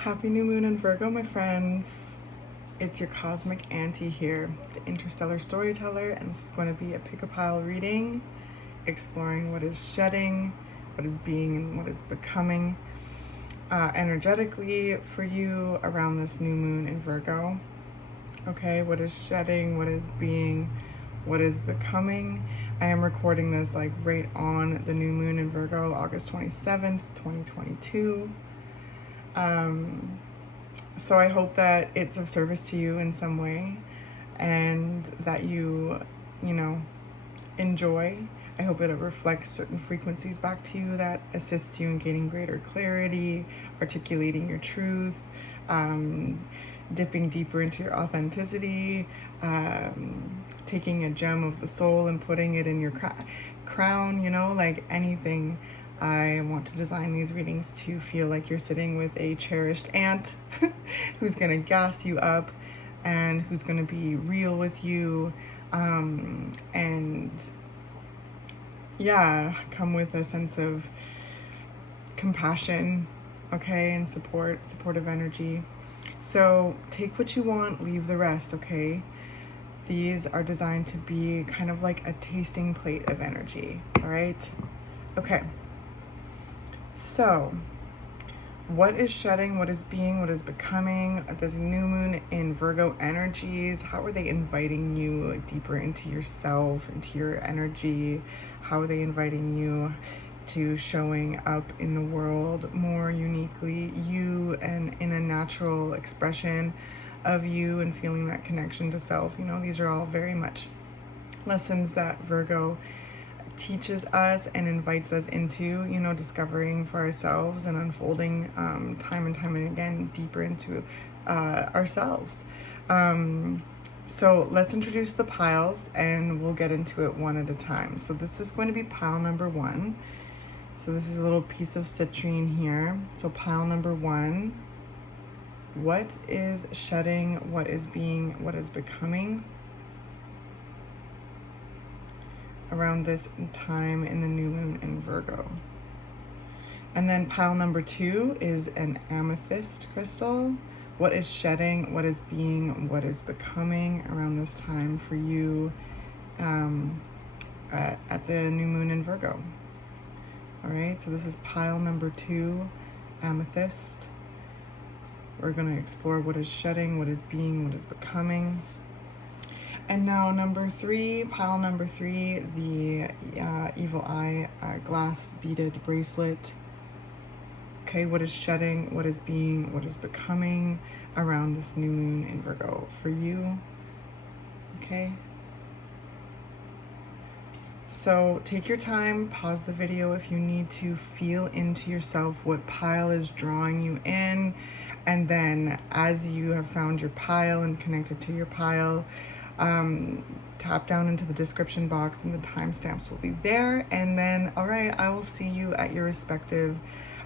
Happy new moon in Virgo, my friends. It's your cosmic auntie here, the interstellar storyteller, and this is going to be a pick a pile reading, exploring what is shedding, what is being, and what is becoming energetically for you around this new moon in Virgo. Okay, what is shedding, what is being, what is becoming. I am recording this like right on the new moon in Virgo, August 27th, 2022. So I hope that it's of service to you in some way and that you enjoy. I hope that it reflects certain frequencies back to you that assists you in gaining greater clarity, articulating your truth, dipping deeper into your authenticity, taking a gem of the soul and putting it in your crown, like anything. I want to design these readings to feel like you're sitting with a cherished aunt who's gonna gas you up and who's gonna be real with you, and yeah, come with a sense of compassion, okay, and supportive energy. So take what you want, leave the rest, okay? These are designed to be kind of like a tasting plate of energy, all right? Okay. So, what is shedding? What is being? What is becoming? This new moon in Virgo energies, how are they inviting you deeper into yourself, into your energy? How are they inviting you to showing up in the world more uniquely, you, and in a natural expression of you and feeling that connection to self? These are all very much lessons that Virgo teaches us and invites us into, discovering for ourselves and unfolding time and time and again deeper into ourselves. So let's introduce the piles and we'll get into it one at a time. So this is going to be pile number 1. So this is a little piece of citrine here. So pile number 1, what is shedding, what is being, what is becoming around this time in the new moon in Virgo. And then pile number 2 is an amethyst crystal. What is shedding, what is being, what is becoming around this time for you at the new moon in Virgo. All right, so this is pile number 2, amethyst. We're going to explore what is shedding, what is being, what is becoming. And now number 3, pile number 3, the evil eye glass beaded bracelet. Okay, what is shedding, what is being, what is becoming around this new moon in Virgo for you? Okay. So take your time, pause the video if you need to, feel into yourself what pile is drawing you in. And then as you have found your pile and connected to your pile, tap down into the description box and the timestamps will be there. And then, all right, I will see you at your respective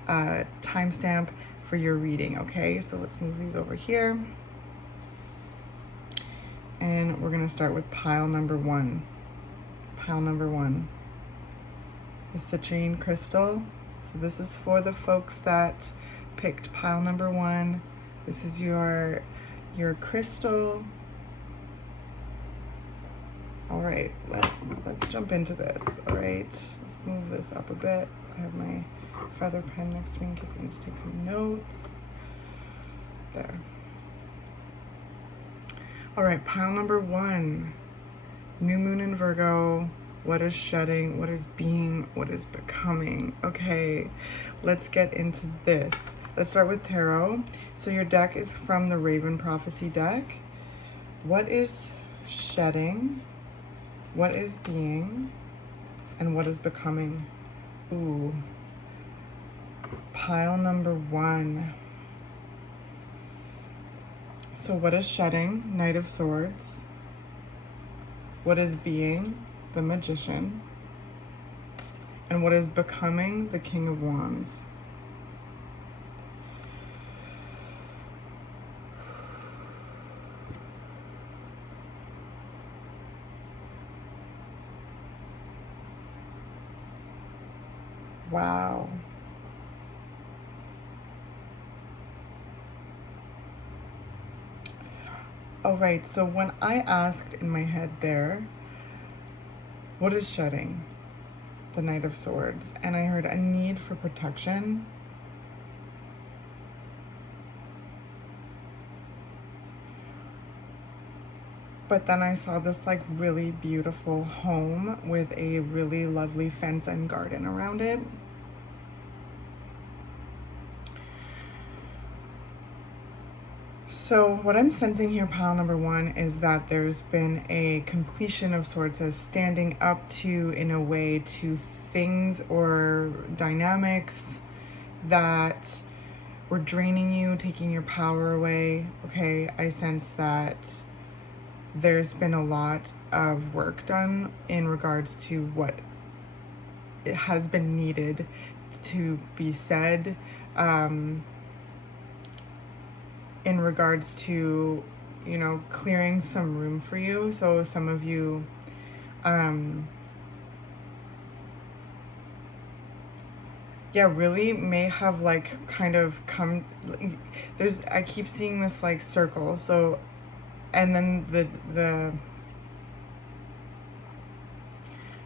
timestamp for your reading, okay? So let's move these over here. And we're gonna start with pile number 1. Pile number 1, the citrine crystal. So this is for the folks that picked pile number 1. This is your crystal. All right, let's jump into this. All right, let's move this up a bit. I have my feather pen next to me in case I need to take some notes. There. All right, pile number 1, new moon in Virgo. What is shedding? What is being? What is becoming? Okay, let's get into this. Let's start with tarot. So your deck is from the Raven Prophecy deck. What is shedding? What is being, and what is becoming? Ooh. Pile number 1. So what is shedding? Knight of Swords. What is being? The Magician. And what is becoming? The King of Wands. Wow. All right, so when I asked in my head there, what is shedding? The Knight of Swords. And I heard a need for protection. But then I saw this like really beautiful home with a really lovely fence and garden around it. So what I'm sensing here, pile number one, is that there's been a completion of sorts as standing up to, in a way, to things or dynamics that were draining you, taking your power away. Okay, I sense that there's been a lot of work done in regards to what it has been needed to be said, in regards to, you know, clearing some room for you. So some of you, yeah, really may have like kind of come, I keep seeing this like circle. So, and then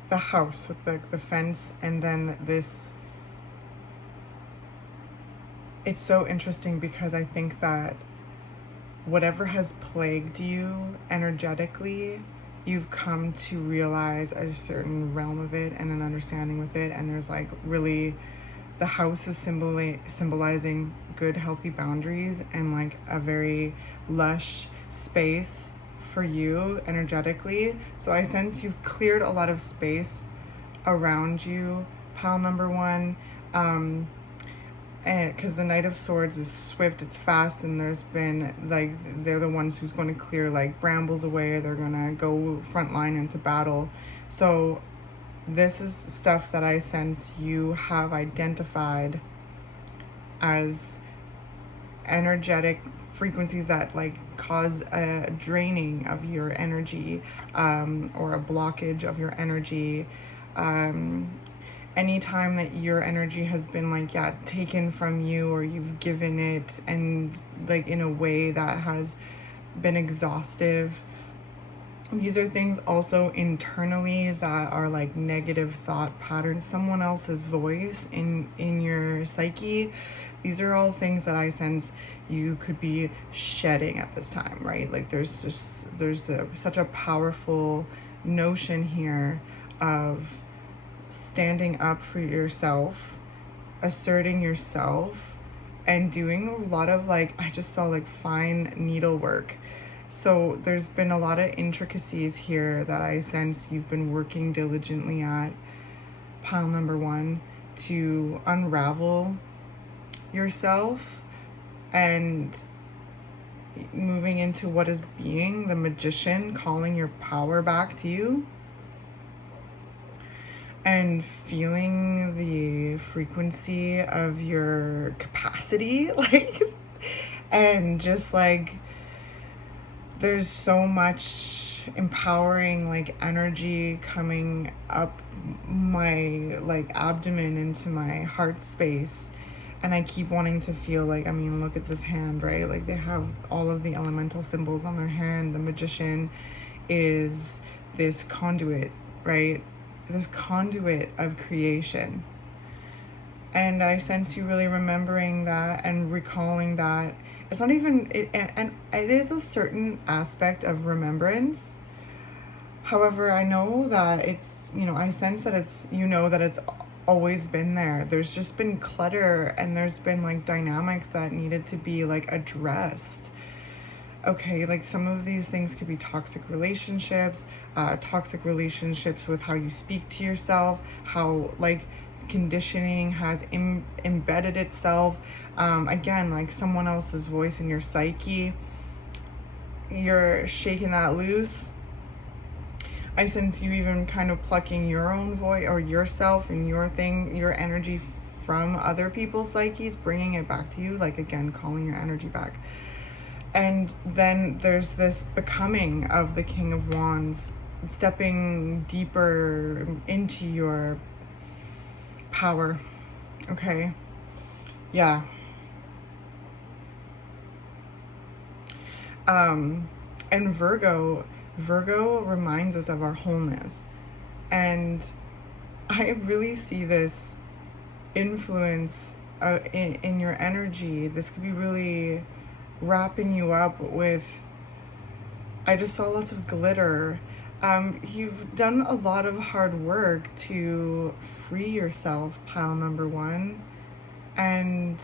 the house with the fence, and then this, it's so interesting because I think that whatever has plagued you energetically, you've come to realize a certain realm of it and an understanding with it. And there's like really, the house is symbolizing good, healthy boundaries and like a very lush space for you energetically. So I sense you've cleared a lot of space around you, pile number one. And because the Knight of Swords is swift, it's fast, and there's been like, they're the ones who's going to clear like brambles away. They're gonna go front line into battle. So this is stuff that I sense you have identified as energetic frequencies that like cause a draining of your energy, or a blockage of your energy. Anytime that your energy has been like, yeah, taken from you, or you've given it, and like in a way that has been exhaustive. These are things also internally that are like negative thought patterns, someone else's voice in your psyche. These are all things that I sense you could be shedding at this time, right? Like there's such a powerful notion here of standing up for yourself, asserting yourself, and doing a lot of like, I just saw like fine needlework. So there's been a lot of intricacies here that I sense you've been working diligently at, pile number one, to unravel yourself and moving into what is being the magician, calling your power back to you and feeling the frequency of your capacity, like, and just like, there's so much empowering like energy coming up my like abdomen into my heart space. And I keep wanting to feel like, I mean, look at this hand, right? Like they have all of the elemental symbols on their hand. The magician is this conduit, right? This conduit of creation. And I sense you really remembering that and recalling that. It's not even, and it is a certain aspect of remembrance. However, I know that it's, you know, I sense that it's, you know, that it's always been there. There's just been clutter, and there's been like dynamics that needed to be like addressed. Okay, like some of these things could be toxic relationships with how you speak to yourself, how like conditioning has embedded itself. Again, like someone else's voice in your psyche. You're shaking that loose. I sense you even kind of plucking your own voice or yourself and your thing, your energy from other people's psyches, bringing it back to you, like again, calling your energy back. And then there's this becoming of the King of Wands, stepping deeper into your power. Okay. Yeah. And Virgo reminds us of our wholeness. And I really see this influence in your energy. This could be really wrapping you up with, I just saw lots of glitter. You've done a lot of hard work to free yourself, pile number one, and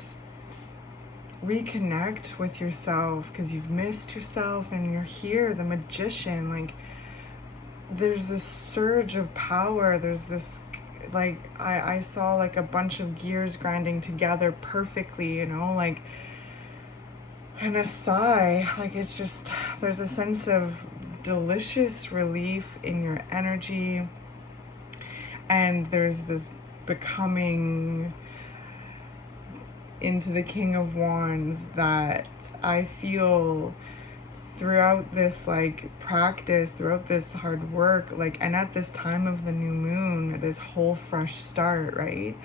reconnect with yourself, because you've missed yourself and you're here, the magician. Like, there's this surge of power. There's this, like, I saw like a bunch of gears grinding together perfectly, you know, like, and a sigh. Like, it's just, there's a sense of delicious relief in your energy, and there's this becoming into the King of Wands that I feel throughout this like practice, throughout this hard work, like, and at this time of the new moon, this whole fresh start, right?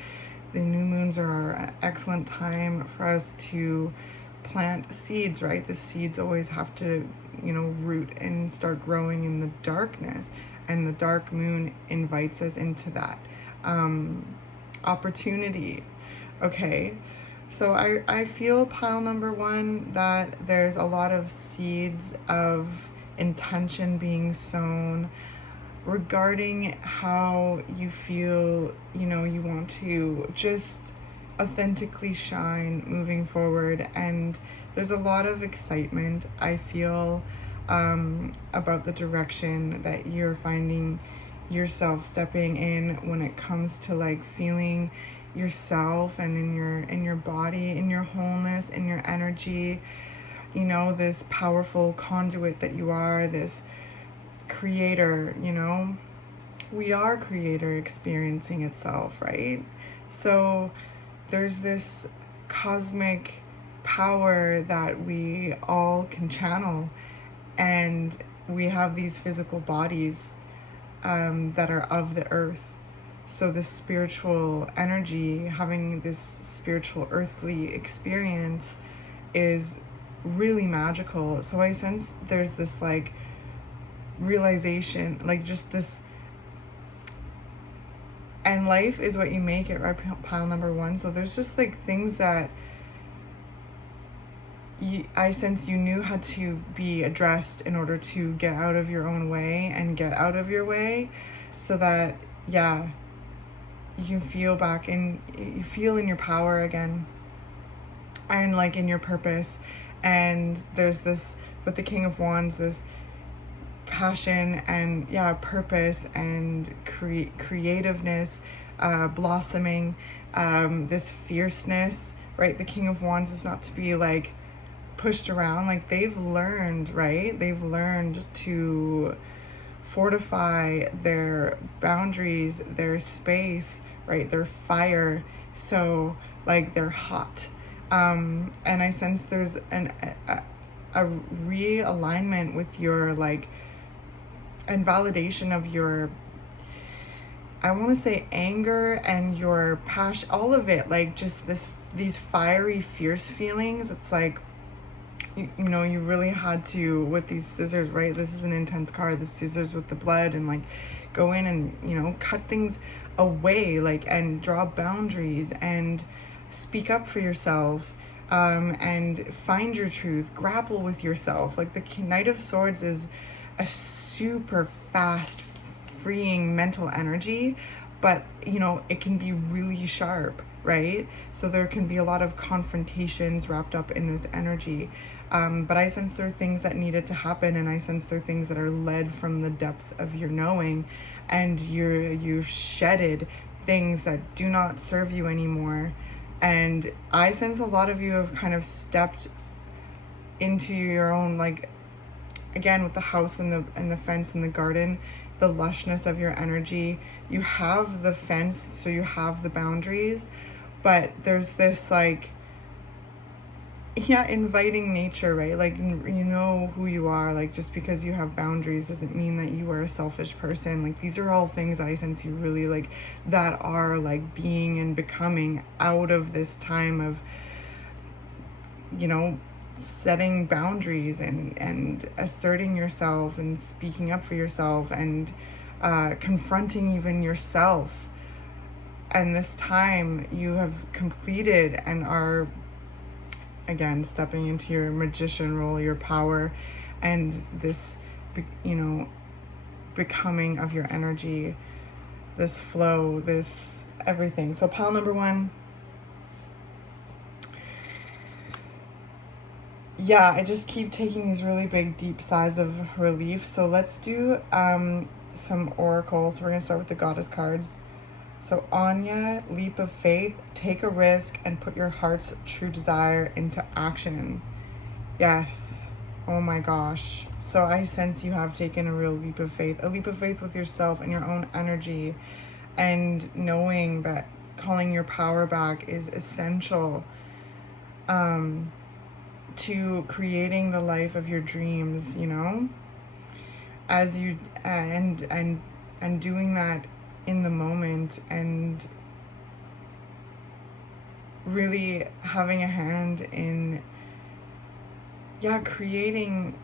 The new moons are an excellent time for us to plant seeds, right? The seeds always have to, you know, root and start growing in the darkness, and the dark moon invites us into that opportunity. Okay, so I feel, pile number one, that there's a lot of seeds of intention being sown regarding how you feel, you know, you want to just authentically shine moving forward. And there's a lot of excitement, I feel, about the direction that you're finding yourself stepping in when it comes to like feeling yourself and in your body, in your wholeness, in your energy, you know, this powerful conduit that you are, this creator. You know, we are creator experiencing itself, right? So there's this cosmic power that we all can channel, and we have these physical bodies that are of the earth. So this spiritual energy, having this spiritual earthly experience, is really magical. So I sense there's this like realization, like just this, and life is what you make it, right? Pile number one. So there's just like things that I sense you knew had to be addressed in order to get out of your own way and get out of your way, so that, yeah, you feel back in, you feel in your power again, and like in your purpose. And there's this, with the King of Wands, this passion and, yeah, purpose and creativeness, blossoming, this fierceness, right? The King of Wands is not to be like pushed around. Like, they've learned, right? They've learned to fortify their boundaries, their space, right? Their fire. So like, they're hot. And I sense there's a realignment with your like, and validation of your, I want to say, anger and your passion, all of it, like just these fiery, fierce feelings. It's like, you know, you really had to, with these scissors, right? This is an intense card, the scissors with the blood, and like go in and, you know, cut things away, like, and draw boundaries and speak up for yourself, and find your truth, grapple with yourself. Like, the Knight of Swords is a super fast, freeing mental energy, but, you know, it can be really sharp, right? So there can be a lot of confrontations wrapped up in this energy. But I sense there are things that needed to happen, and I sense there are things that are led from the depth of your knowing, and you've shedded things that do not serve you anymore. And I sense a lot of you have kind of stepped into your own, like, again, with the house and the fence and the garden, the lushness of your energy. You have the fence, so you have the boundaries, but there's this like, yeah, inviting nature, right? Like, you know who you are. Like, just because you have boundaries doesn't mean that you are a selfish person. Like, these are all things I sense you really like, that are like being and becoming out of this time of, you know, setting boundaries and asserting yourself and speaking up for yourself and confronting even yourself. And this time you have completed and are, again, stepping into your magician role, your power, and this, you know, becoming of your energy, this flow, this everything. So pile number one. Yeah, I just keep taking these really big, deep sighs of relief. So let's do some oracles. So we're going to start with the goddess cards. So Anya, leap of faith, take a risk and put your heart's true desire into action. Yes. Oh my gosh. So I sense you have taken a real leap of faith with yourself and your own energy, and knowing that calling your power back is essential to creating the life of your dreams, you know, as you and doing that in the moment, and really having a hand in, yeah, creating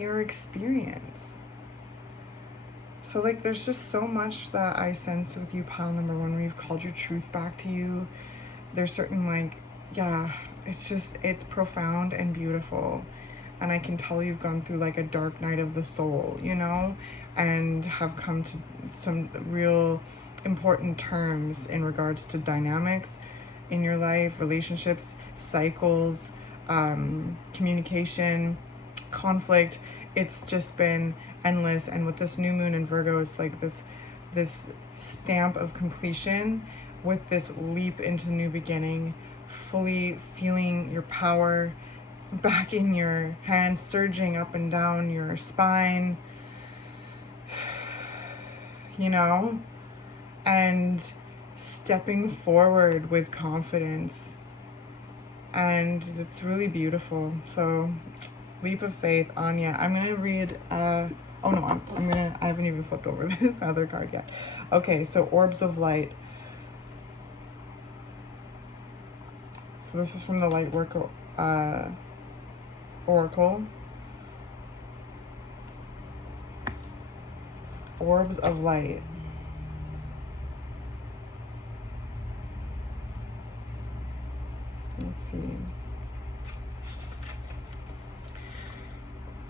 your experience. So like there's just so much that I sense with you, pile number one, where you've called your truth back to you. There's certain, like, yeah, it's profound and beautiful. And I can tell you've gone through like a dark night of the soul, you know, and have come to some real important terms in regards to dynamics in your life, relationships, cycles, communication, conflict. It's just been endless. And with this new moon in Virgo, it's like this stamp of completion with this leap into new beginning, fully feeling your power back in your hands, surging up and down your spine, you know, and stepping forward with confidence. And it's really beautiful. So leap of faith, Anya. I'm gonna read oh no, I haven't even flipped over this other card yet. Okay, so orbs of light. So this is from the light work oracle. Orbs of light. Let's see.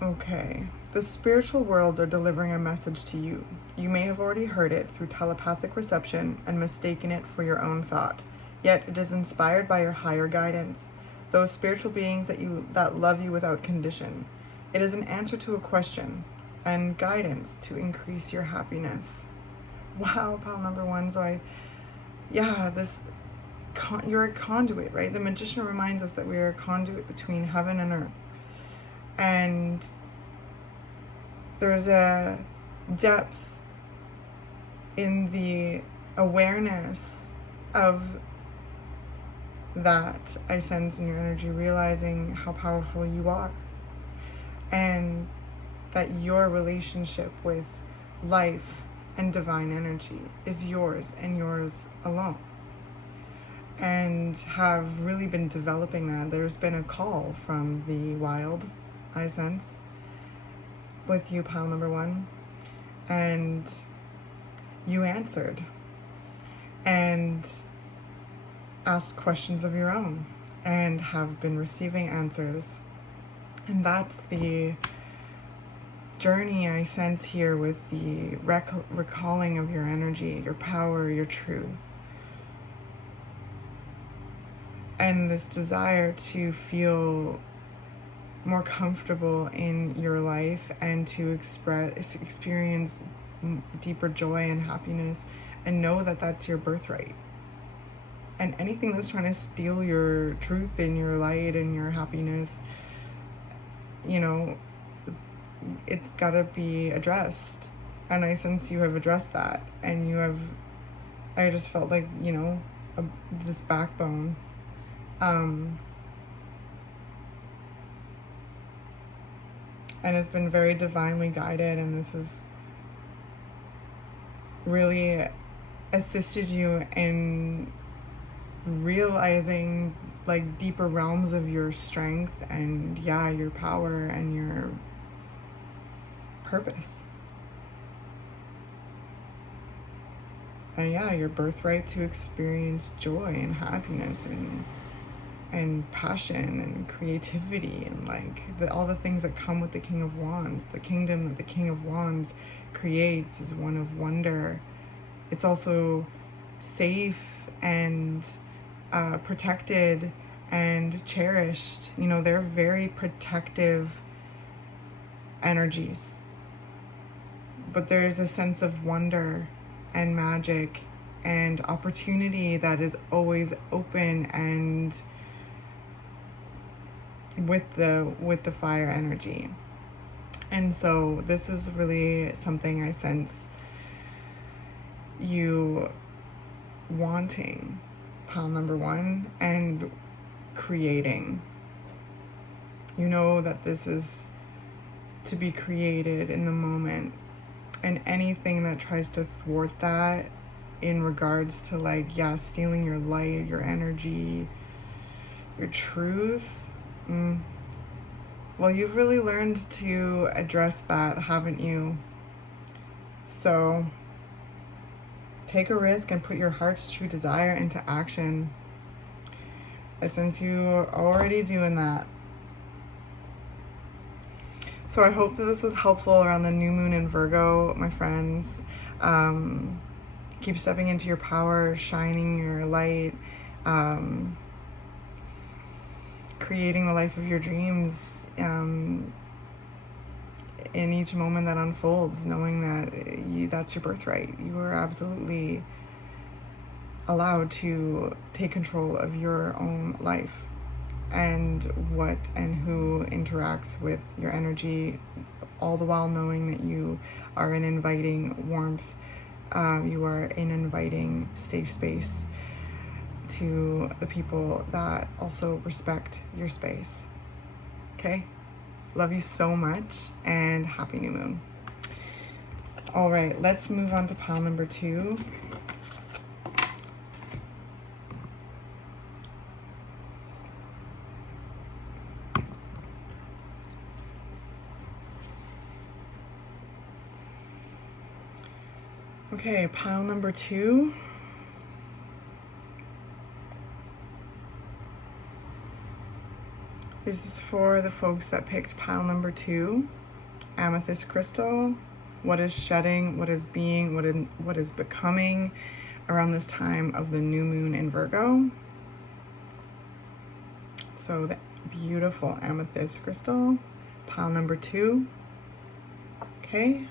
Okay. The spiritual worlds are delivering a message to you. You may have already heard it through telepathic reception and mistaken it for your own thought. Yet it is inspired by your higher guidance, those spiritual beings that love you without condition. It is an answer to a question and guidance to increase your happiness. Wow, pile number one. So you're a conduit, right? The magician reminds us that we are a conduit between heaven and earth. And there's a depth in the awareness of that I sense in your energy, realizing how powerful you are, and that your relationship with life and divine energy is yours and yours alone, and have really been developing that. There's been a call from the wild, I sense, with you, pile number one, and you answered and asked questions of your own and have been receiving answers. And that's the journey I sense here, with the recalling of your energy, your power, your truth, and this desire to feel more comfortable in your life and to experience deeper joy and happiness, and know that that's your birthright. And anything that's trying to steal your truth and your light and your happiness, you know, it's gotta be addressed. And I sense you have addressed that, and I just felt like, you know, this backbone. And it's been very divinely guided, and this has really assisted you in realizing like deeper realms of your strength and, yeah, your power and your purpose. And yeah, your birthright to experience joy and happiness and passion and creativity and like all the things that come with the King of Wands. The kingdom that the King of Wands creates is one of wonder. It's also safe and protected and cherished. You know, they're very protective energies. But there's a sense of wonder and magic and opportunity that is always open and with the fire energy. And so this is really something I sense you wanting, pile number 1, and creating. You know that this is to be created in the moment, and anything that tries to thwart that in regards to like, yeah, stealing your light, your energy, your truth, well, you've really learned to address that, haven't you? So take a risk and put your heart's true desire into action, since you're already doing that. So I hope that this was helpful around the new moon in Virgo, my friends. Keep stepping into your power, shining your light, creating the life of your dreams in each moment that unfolds, knowing that that's your birthright. You are absolutely allowed to take control of your own life and what and who interacts with your energy, all the while knowing that you are in inviting warmth, you are in inviting safe space to the people that also respect your space. Okay? Love you so much, and happy new moon. All right, let's move on to pile number 2. Okay, pile number 2. This is for the folks that picked pile number 2. Amethyst crystal. What is shedding? What is being? What is becoming around this time of the new moon in Virgo? So the beautiful amethyst crystal, pile number 2. Okay.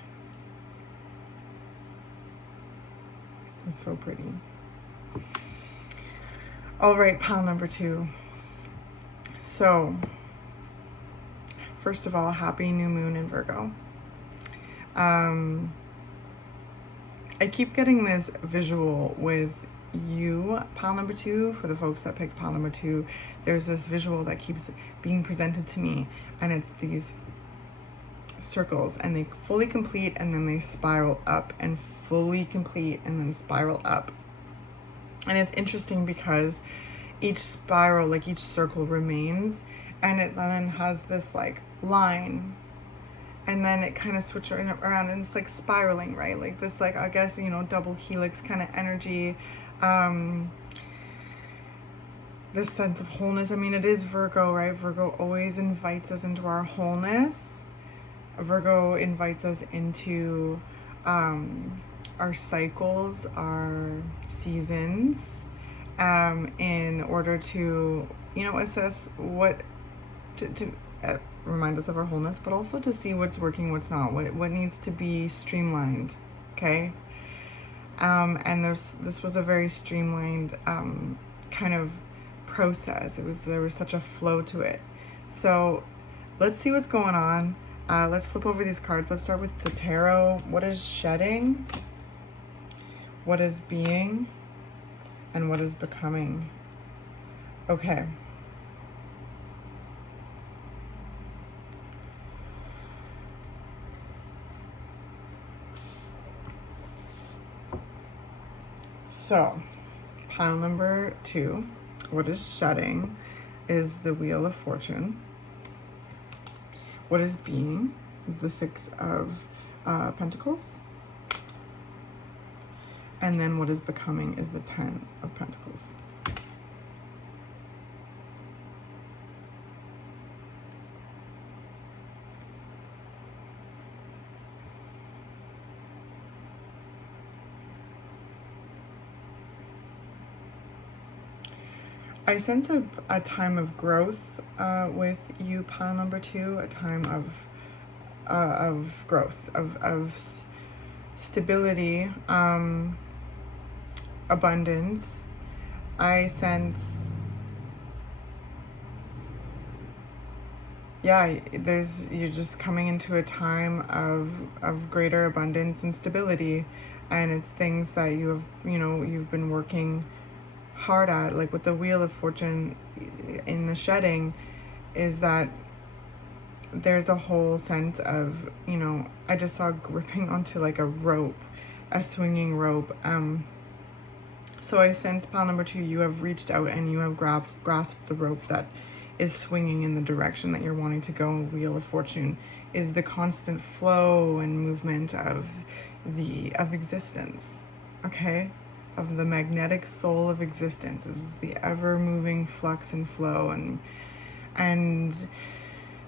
It's so pretty. All right, pile number 2. So, first of all, happy new moon in Virgo. I keep getting this visual with you, pile number 2, for the folks that picked pile number 2. There's this visual that keeps being presented to me, and it's these circles, and they fully complete, and then they spiral up, and fully complete, and then spiral up. And it's interesting because each spiral, like each circle remains, and it then has this like line, and then it kind of switches around and it's like spiraling, right? Like this, like, I guess, you know, double helix kind of energy. This sense of wholeness. I mean, it is Virgo, right? Virgo always invites us into our wholeness. Virgo invites us into our cycles, our seasons, in order to, you know, assess what to remind us of our wholeness, but also to see what's working, what's not, what needs to be streamlined. Okay. And this was a very streamlined kind of process. There was such a flow to it. So let's see what's going on. Let's flip over these cards. Let's start with the tarot. What is shedding? What is being? And what is becoming? Okay. So, pile number 2, what is shedding? is the Wheel of Fortune. What is being is the Six of Pentacles. And then what is becoming is the Ten of Pentacles. I sense a time of growth with you, pile number 2, a time of growth, of stability, abundance. I sense, yeah, you're just coming into a time of greater abundance and stability, and it's things that you've been working hard at. Like with the Wheel of Fortune in the shedding, is that there's a whole sense of, I just saw gripping onto like a rope, a swinging rope. So I sense, pile number 2, you have reached out and you have grasped the rope that is swinging in the direction that you're wanting to go. Wheel of Fortune is the constant flow and movement of existence, okay? Of the magnetic soul of existence. This is the ever-moving flux and flow, and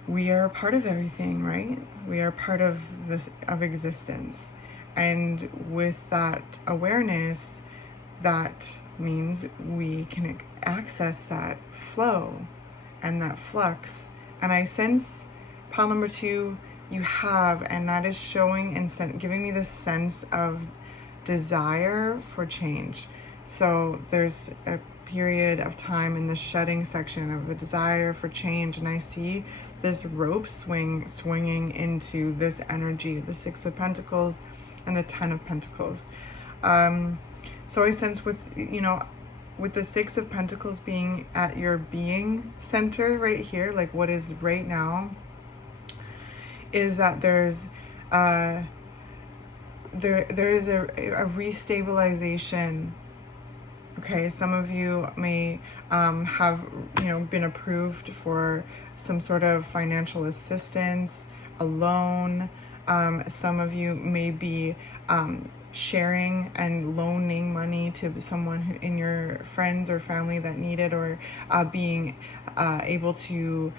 we are a part of everything, right? We are part of existence, and with that awareness, that means we can access that flow and that flux. And I sense, pile number 2, you have, and that is showing and giving me this sense of desire for change. So there's a period of time in the shedding section of the desire for change, and I see this rope swinging into this energy, the Six of Pentacles and the Ten of Pentacles. So I sense with the Six of Pentacles being at your being center right here, like what is right now, is that there's there is a restabilization. Okay, some of you may have been approved for some sort of financial assistance, a loan. Some of you may be sharing and loaning money to someone in your friends or family that need it, or being able to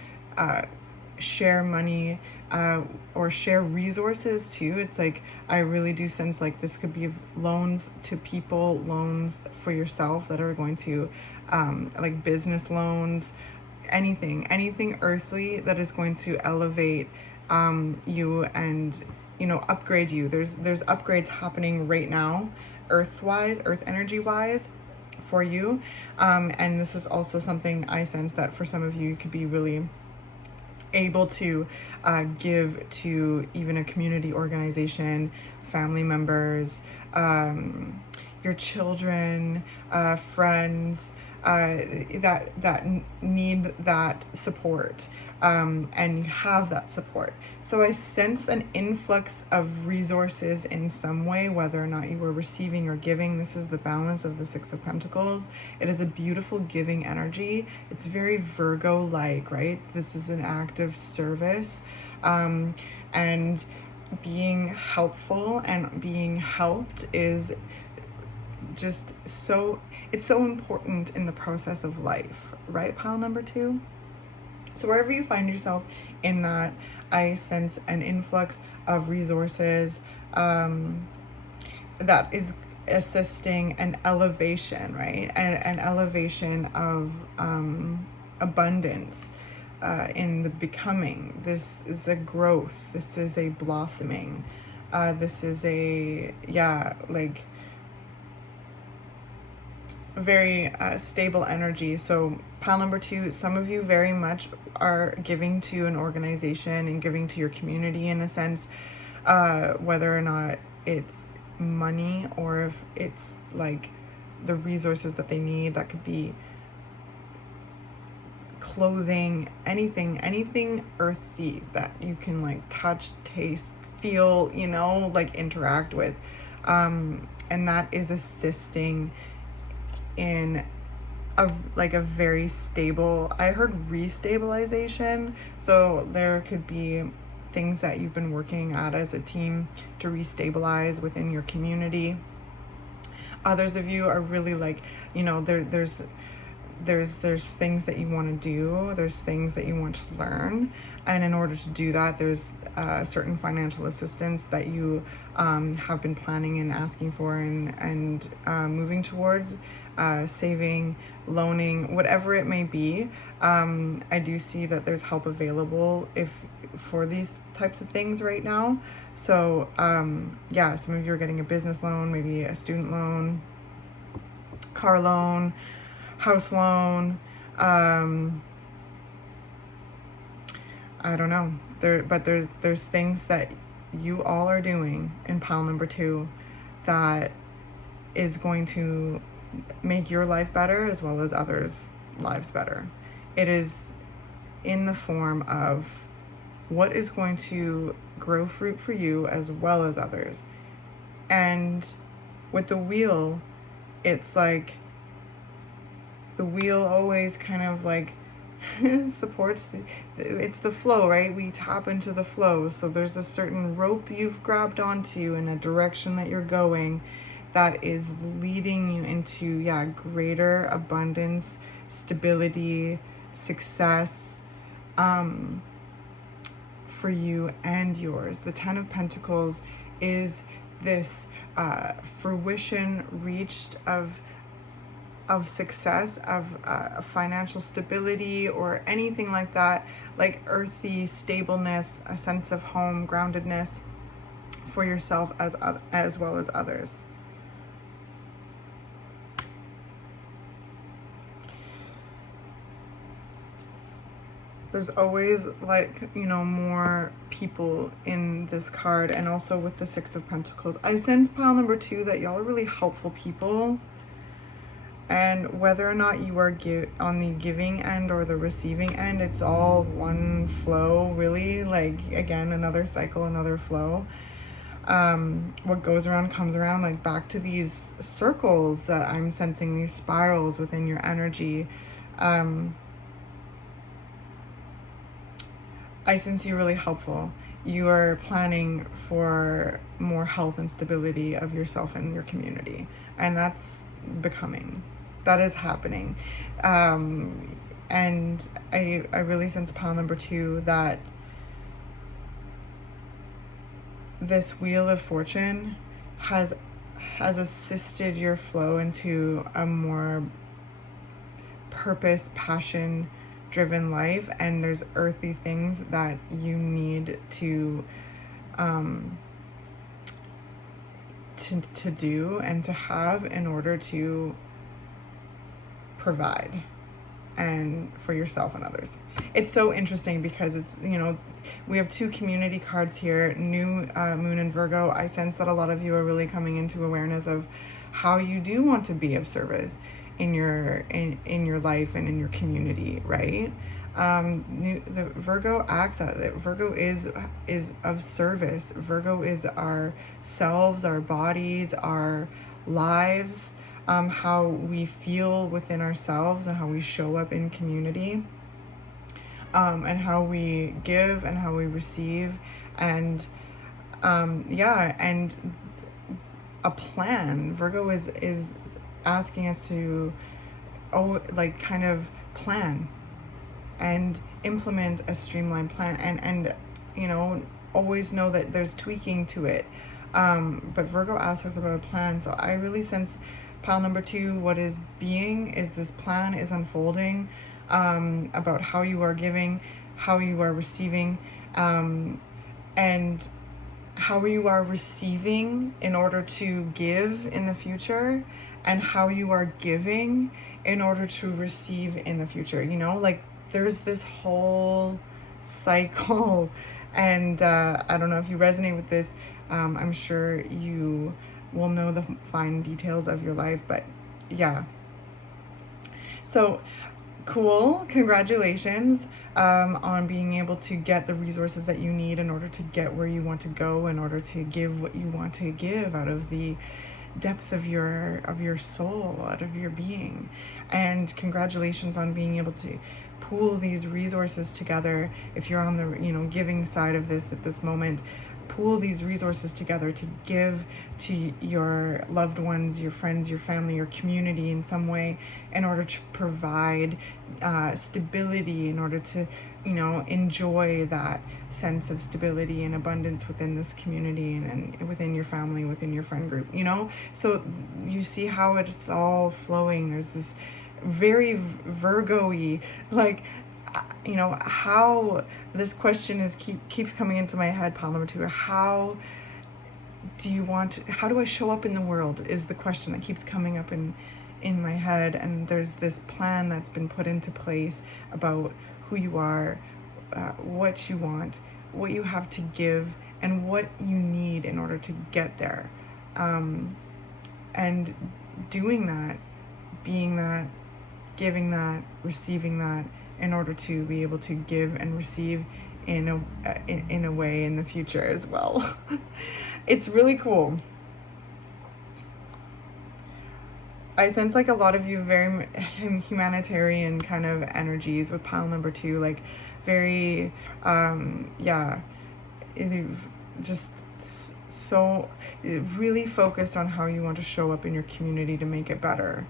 share money or share resources too. It's like, I really do sense like this could be loans to people, loans for yourself that are going to like business loans, anything earthly that is going to elevate you and upgrade you. There's upgrades happening right now, earth energy wise, for you, and this is also something I sense that for some of you could be really able to give to even a community organization, family members, your children, friends that need that support, and you have that support. So I sense an influx of resources in some way, whether or not you were receiving or giving. This is the balance of the Six of Pentacles. It is a beautiful giving energy. It's very Virgo-like, right? This is an act of service, and being helpful and being helped is just it's so important in the process of life, right, pile number 2? So wherever you find yourself in that, I sense an influx of resources that is assisting an elevation, right? An elevation of abundance in the becoming. This is a growth. This is a blossoming. This is a, like very stable energy. So pile number 2, some of you very much are giving to an organization and giving to your community in a sense, whether or not it's money or if it's like the resources that they need. That could be clothing, anything earthy that you can like touch, taste, feel, like interact with, and that is assisting in a very stable, I heard restabilization. So there could be things that you've been working at as a team to restabilize within your community. Others of you are really like, you know, there's things that you want to do, there's things that you want to learn, and in order to do that, there's certain financial assistance that you have been planning and asking for, and moving towards, saving, loaning, whatever it may be. I do see that there's help available for these types of things right now. So yeah, some of you are getting a business loan, maybe a student loan, car loan, house loan. I don't know. But there's things that you all are doing in pile number 2 that is going to make your life better as well as others' lives better. It is in the form of what is going to grow fruit for you as well as others. And with the wheel, it's like the wheel always kind of like supports it's the flow, right? We tap into the flow. So there's a certain rope you've grabbed onto in a direction that you're going that is leading you into, yeah, greater abundance, stability, success, for you and yours. The 10 of Pentacles is this fruition reached of success, of financial stability, or anything like that, like earthy stableness, a sense of home, groundedness for yourself as well as others. There's always, like, you know, more people in this card, and also with the 6 of Pentacles. I sense pile number 2 that y'all are really helpful people. And whether or not you are on the giving end or the receiving end, it's all one flow, really. Like, again, another cycle, another flow. What goes around comes around, like back to these circles that I'm sensing, these spirals within your energy. I sense you really helpful. You are planning for more health and stability of yourself and your community. And that's becoming. That is happening. And I really sense pile number 2 that this wheel of fortune has assisted your flow into a more purpose, passion driven life, and there's earthy things that you need to do and to have in order to provide and for yourself and others. It's so interesting because it's, you know, we have 2 community cards here, new moon in Virgo. I sense that a lot of you are really coming into awareness of how you do want to be of service in your life and in your community, right? The Virgo acts as it. Virgo is of service. Virgo is our selves, our bodies, our lives, how we feel within ourselves and how we show up in community, and how we give and how we receive, and yeah, and a plan. Virgo is asking us to, like, kind of plan and implement a streamlined plan, and you know, always know that there's tweaking to it, but Virgo asks us about a plan. So I really sense pile number 2, what is being is this plan is unfolding, about how you are giving, how you are receiving, and how you are receiving in order to give in the future, and how you are giving in order to receive in the future. You know, like, there's this whole cycle, and I don't know if you resonate with this. I'm sure you will know the fine details of your life, but yeah. So cool. Congratulations on being able to get the resources that you need in order to get where you want to go, in order to give what you want to give out of the depth of your soul, out of your being. And congratulations on being able to pool these resources together. If you're on the giving side of this at this moment, pool these resources together to give to your loved ones, your friends, your family, your community in some way, in order to provide stability, in order to enjoy that sense of stability and abundance within this community and within your family, within your friend group, so you see how it's all flowing. There's this very Virgo-y, like, how this question keeps coming into my head, pile number 2. How do I show up in the world, is the question that keeps coming up in my head. And there's this plan that's been put into place about who you are, what you want, what you have to give, and what you need in order to get there. And doing that, being that, giving that, receiving that, in order to be able to give and receive in a way in the future as well. It's really cool. I sense like a lot of you very humanitarian kind of energies with pile number 2, like very just so really focused on how you want to show up in your community to make it better.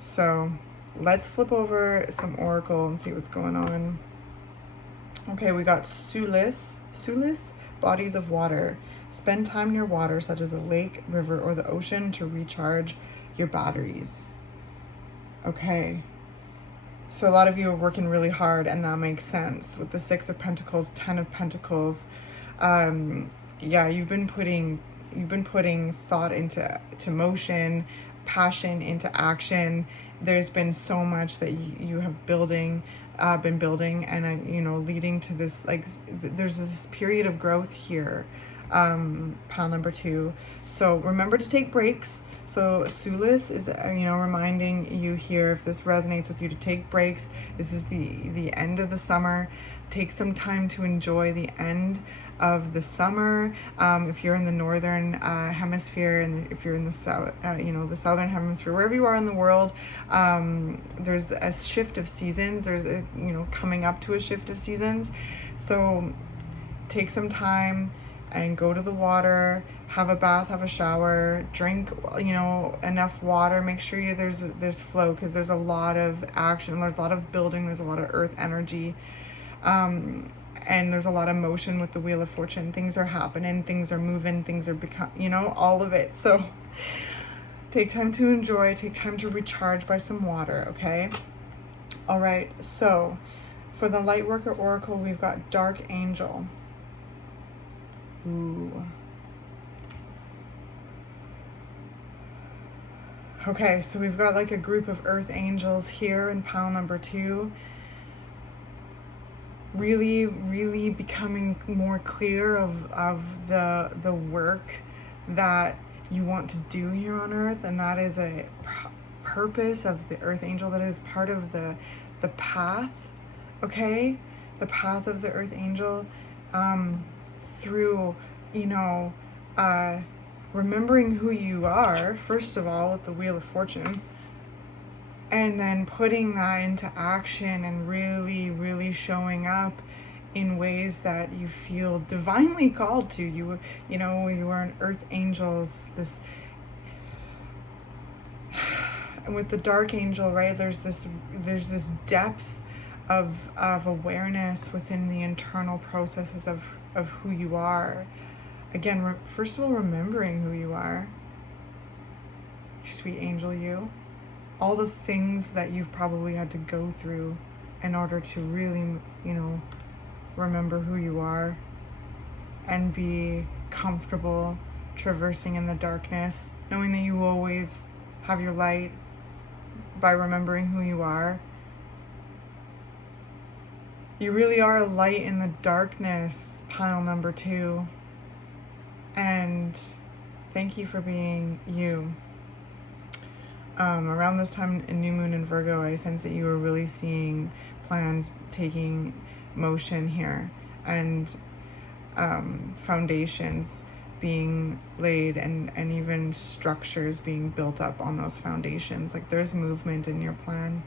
So let's flip over some oracle and see what's going on. Okay, we got Sulis, bodies of water. Spend time near water, such as a lake, river, or the ocean, to recharge your batteries. Okay, so a lot of you are working really hard, and that makes sense with the 6 of Pentacles, 10 of Pentacles. You've been putting thought into motion, passion into action. There's been so much that you have been building, and leading to this, like, there's this period of growth here, pile number 2. So remember to take breaks. So Sulis is reminding you here, if this resonates with you, to take breaks. This is the end of the summer. Take some time to enjoy the end of the summer. If you're in the northern hemisphere, and if you're in the south, the southern hemisphere, wherever you are in the world, there's a shift of seasons. There's coming up to a shift of seasons. So take some time and go to the water, have a bath, have a shower, drink enough water. Make sure there's flow, because there's a lot of action, there's a lot of building, there's a lot of earth energy. And there's a lot of motion with the Wheel of Fortune. Things are happening, things are moving, things are all of it. So take time to enjoy, take time to recharge by some water, okay? All right, so for the Lightworker Oracle, we've got Dark Angel. Ooh. Okay, so we've got like a group of earth angels here in pile number 2. Really, really becoming more clear of the work that you want to do here on earth, and that is a purpose of the earth angel. That is part of the path, okay? The path of the earth angel, through remembering who you are, first of all, with the Wheel of Fortune, and then putting that into action and really, really showing up in ways that you feel divinely called to. You are an earth angel. And with the dark angel, right, there's this depth of awareness within the internal processes of who you are. Again, first of all, remembering who you are, sweet angel you. All the things that you've probably had to go through in order to really, remember who you are and be comfortable traversing in the darkness, knowing that you always have your light by remembering who you are. You really are a light in the darkness, pile number 2. And thank you for being you. Around this time in New Moon in Virgo, I sense that you were really seeing plans taking motion here, and foundations being laid, and even structures being built up on those foundations. Like there's movement in your plan,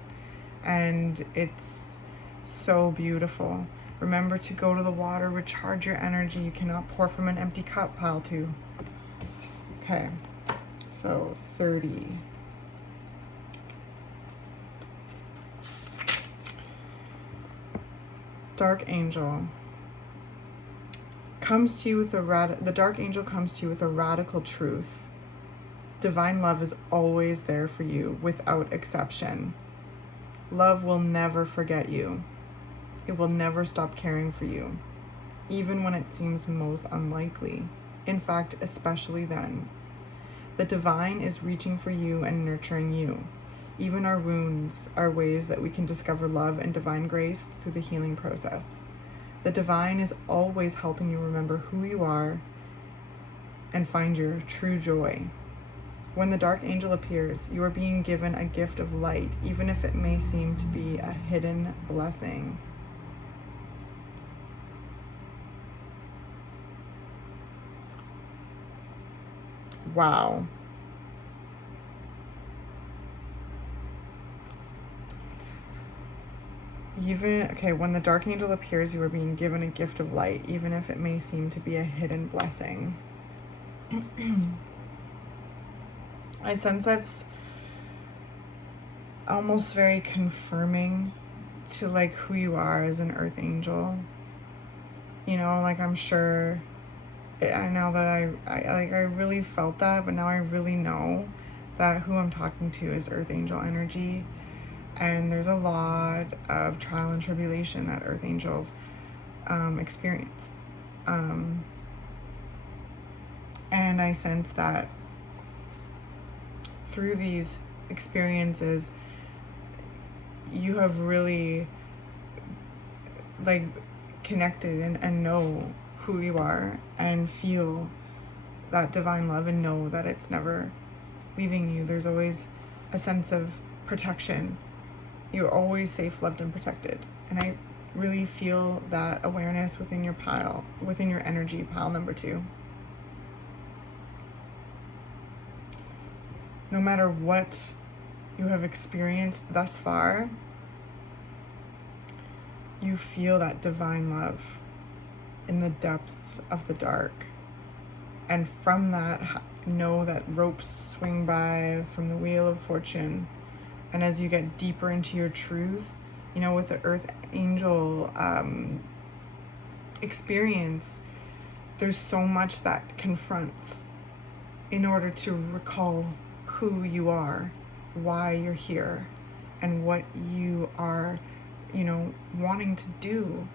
and it's so beautiful. Remember to go to the water, recharge your energy. You cannot pour from an empty cup, pile 2. Okay, so 30. Dark angel comes to you with the dark angel comes to you with a radical truth. Divine love is always there for you without exception. Love will never forget you. It will never stop caring for you, even when it seems most unlikely. In fact, especially then. The divine is reaching for you and nurturing you. Even our wounds are ways that we can discover love and divine grace through the healing process. The divine is always helping you remember who you are and find your true joy. When the dark angel appears, you are being given a gift of light, even if it may seem to be a hidden blessing. Wow. When the dark angel appears, you are being given a gift of light, even if it may seem to be a hidden blessing. I sense that's almost very confirming to like who you are as an earth angel. You know, like I'm sure, now that I really felt that, but now I really know that who I'm talking to is earth angel energy. And there's a lot of trial and tribulation that earth angels experience. And I sense that through these experiences, you have really like connected and know who you are and feel that divine love and know that it's never leaving you. There's always a sense of protection. You're always safe, loved, and protected. And I really feel that awareness within your pile, within your energy, pile number 2. No matter what you have experienced thus far, you feel that divine love in the depths of the dark. And from that, know that ropes swing by from the wheel of fortune. And as you get deeper into your truth, you know, with the earth angel experience, there's so much that confronts in order to recall who you are, why you're here, and what you are, you know, wanting to do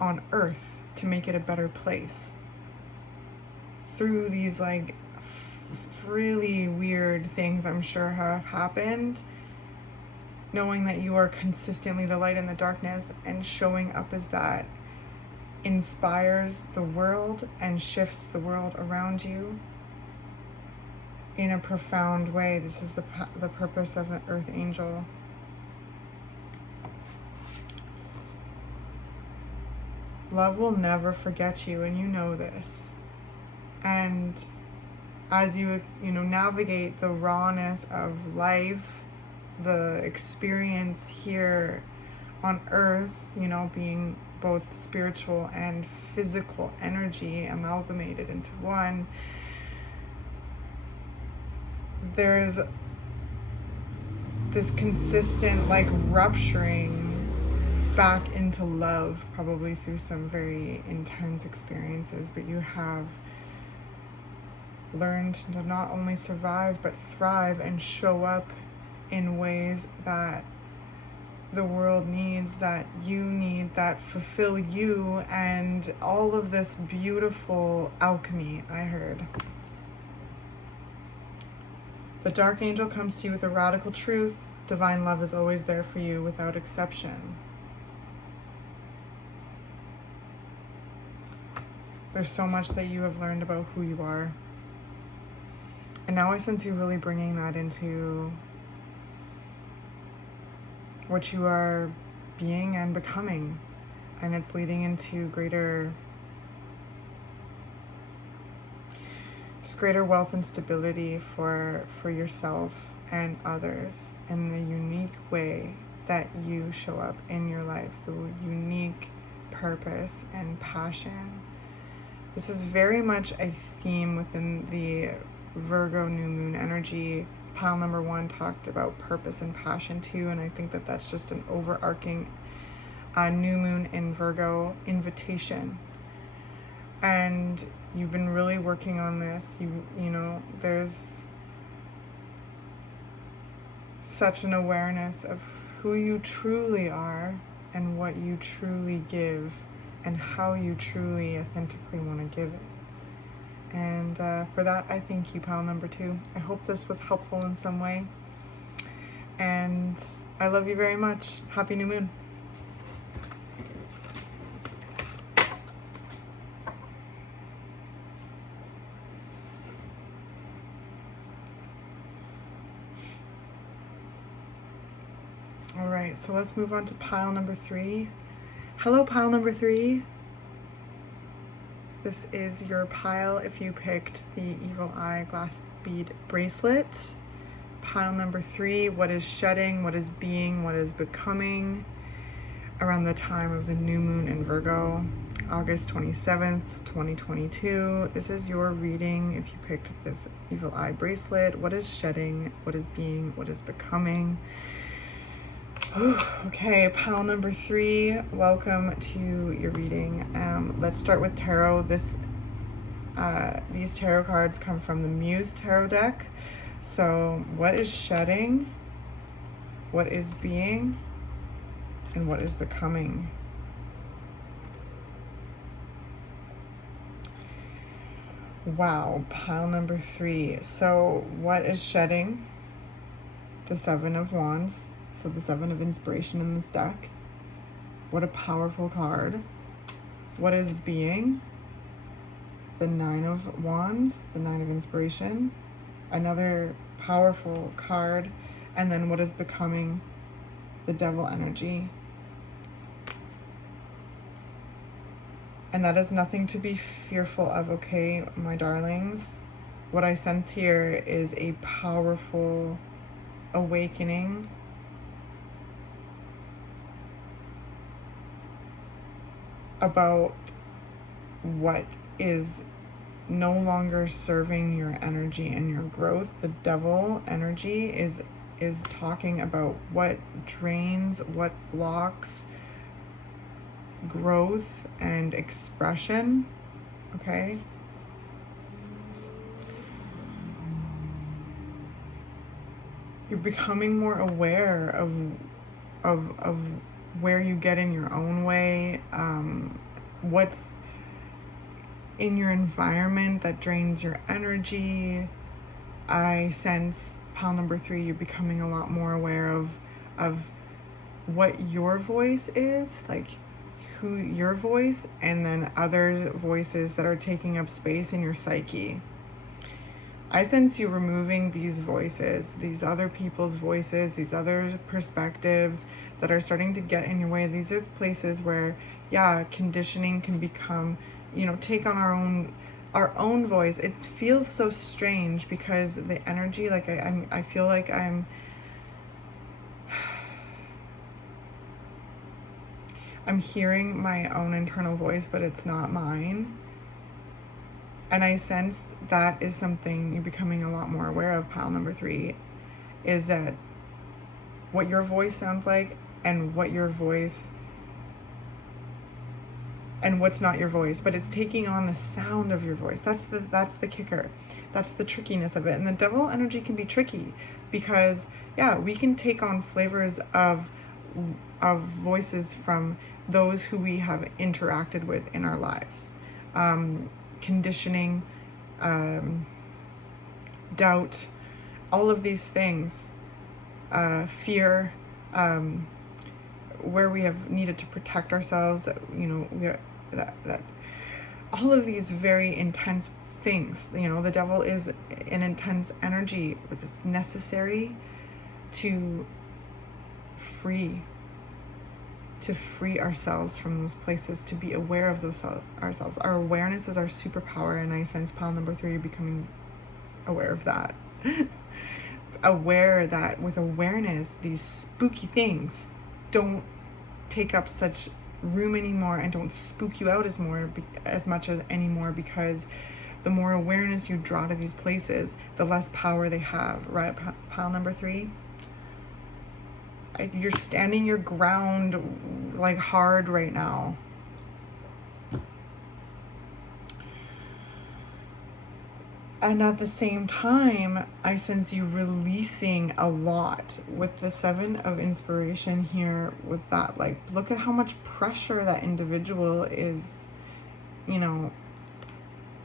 on earth to make it a better place. Through these like really weird things I'm sure have happened, knowing that you are consistently the light in the darkness and showing up as that inspires the world and shifts the world around you in a profound way. This is the purpose of the earth angel. Love will never forget you, and you know this. And as you navigate the rawness of life, the experience here on earth, you know, being both spiritual and physical energy amalgamated into one, there's this consistent like rupturing back into love, probably through some very intense experiences, but you have learned to not only survive but thrive and show up in ways that the world needs, that you need, that fulfill you, and all of this beautiful alchemy. I heard the dark angel comes to you with a radical truth. Divine love is always there for you without exception. There's so much that you have learned about who you are. And now I sense you really bringing that into what you are being and becoming. And it's leading into greater just greater wealth and stability for yourself and others, and the unique way that you show up in your life, the unique purpose and passion. This is very much a theme within the Virgo new moon energy. Pile number 1 talked about purpose and passion too, and I think that that's just an overarching new moon in Virgo invitation. And you've been really working on this. You know, there's such an awareness of who you truly are and what you truly give and how you truly authentically want to give it. And for that, I thank you, pile number 2. I hope this was helpful in some way. And I love you very much. Happy new moon. All right, so let's move on to pile number 3. Hello, pile number 3. This is your pile if you picked the Evil Eye glass bead bracelet. Pile number 3, what is shedding, what is being, what is becoming around the time of the new moon in Virgo, August 27th, 2022. This is your reading if you picked this Evil Eye bracelet. What is shedding, what is being, what is becoming? Okay, pile number 3, welcome to your reading. Let's start with tarot. These tarot cards come from the Muse Tarot deck. So what is shedding, what is being, and what is becoming? Wow, pile number 3. So what is shedding? The 7 of Wands. So the 7 of inspiration in this deck. What a powerful card. What is being? The 9 of Wands, the 9 of inspiration. Another powerful card. And then what is becoming? The Devil energy. And that is nothing to be fearful of, okay, my darlings? What I sense here is a powerful awakening about what is no longer serving your energy and your growth. The Devil energy is talking about what drains, what blocks growth and expression, okay? You're becoming more aware of where you get in your own way, what's in your environment that drains your energy. I sense, pile number 3, you're becoming a lot more aware of what your voice is, like who your voice, and then other voices that are taking up space in your psyche. I sense you removing these voices, these other people's voices, these other perspectives that are starting to get in your way. These are the places where, yeah, conditioning can become, you know, take on our own voice. It feels so strange because the energy, like I feel like I'm hearing my own internal voice, but it's not mine. And I sense that is something you're becoming a lot more aware of, pile number 3, is that what your voice sounds like and what your voice and what's not your voice, but it's taking on the sound of your voice. That's the kicker. That's the trickiness of it. And the Devil energy can be tricky because, yeah, we can take on flavors of voices from those who we have interacted with in our lives. Conditioning, doubt, all of these things, fear, where we have needed to protect ourselves, you know, that all of these very intense things. You know, the Devil is an intense energy, but it's necessary to free to free ourselves from those places, to be aware of those ourselves. Our awareness is our superpower, and I sense pile number 3 becoming aware of that. Aware that with awareness, these spooky things don't take up such room anymore and don't spook you out as much as anymore, because the more awareness you draw to these places, the less power they have, right? Pile number 3. You're standing your ground like hard right now. And at the same time, I sense you releasing a lot with the 7 of inspiration here with that. Like, look at how much pressure that individual is, you know,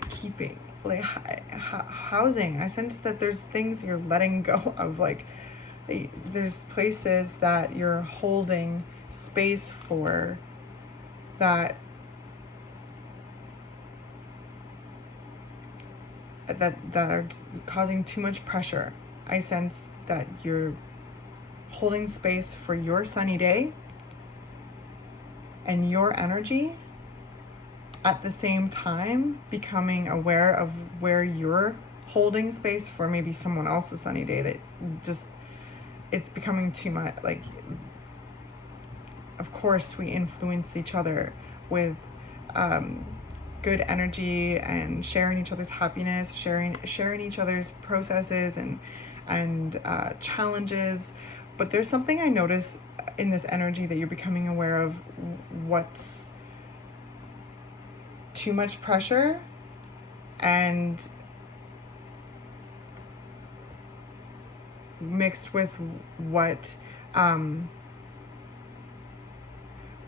keeping, like, housing. I sense that there's things you're letting go of, like, there's places that you're holding space for that are causing too much pressure. I sense that you're holding space for your sunny day and your energy, at the same time becoming aware of where you're holding space for maybe someone else's sunny day that just, it's becoming too much. Like, of course we influence each other with good energy and sharing each other's happiness, sharing each other's processes and challenges. But there's something I notice in this energy that you're becoming aware of, what's too much pressure and mixed with what I'm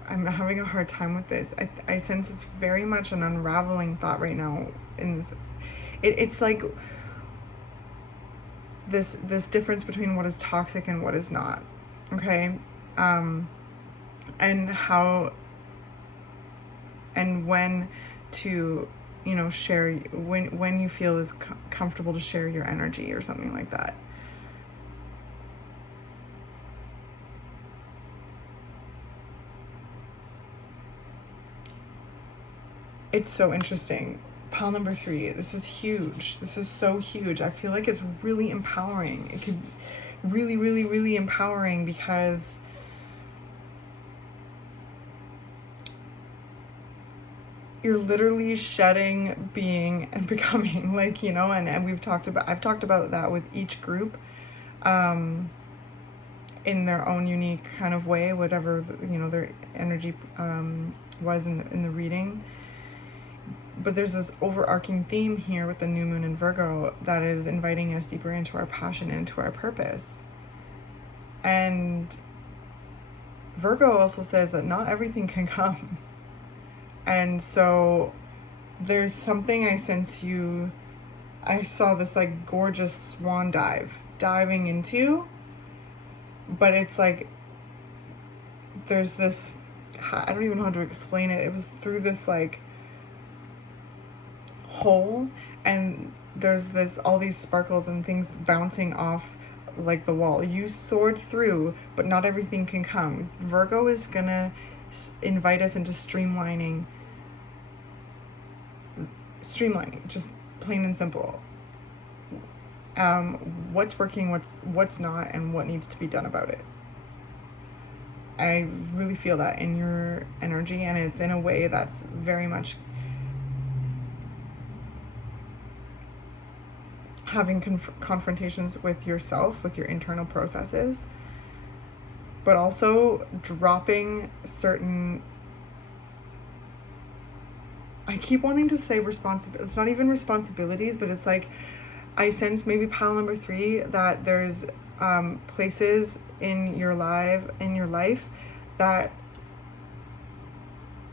having a hard time with this. I sense it's very much an unraveling thought right now. It's like this difference between what is toxic and what is not. Okay, and how and when to, you know, share, when you feel is comfortable to share your energy or something like that. It's so interesting. Pile number 3, this is huge. This is so huge. I feel like it's really empowering. It could really, really, really empowering, because you're literally shedding, being, and becoming, like, you know, and I've talked about that with each group, in their own unique kind of way, whatever, you know, their energy was in the reading. But there's this overarching theme here with the new moon in Virgo that is inviting us deeper into our passion, into our purpose. And Virgo also says that not everything can come. And so there's something I sense I saw this like gorgeous swan diving into, but it's like, there's this, I don't even know how to explain it. It was through this like hole, and there's all these sparkles and things bouncing off like the wall. You soared through, but not everything can come. Virgo is gonna invite us into streamlining, just plain and simple. What's working, what's not, and what needs to be done about it. I really feel that in your energy, and it's in a way that's very much having confrontations with yourself, with your internal processes, but also dropping certain, I keep wanting to say it's not even responsibilities, but it's like, I sense maybe pile number 3 that there's places in your life that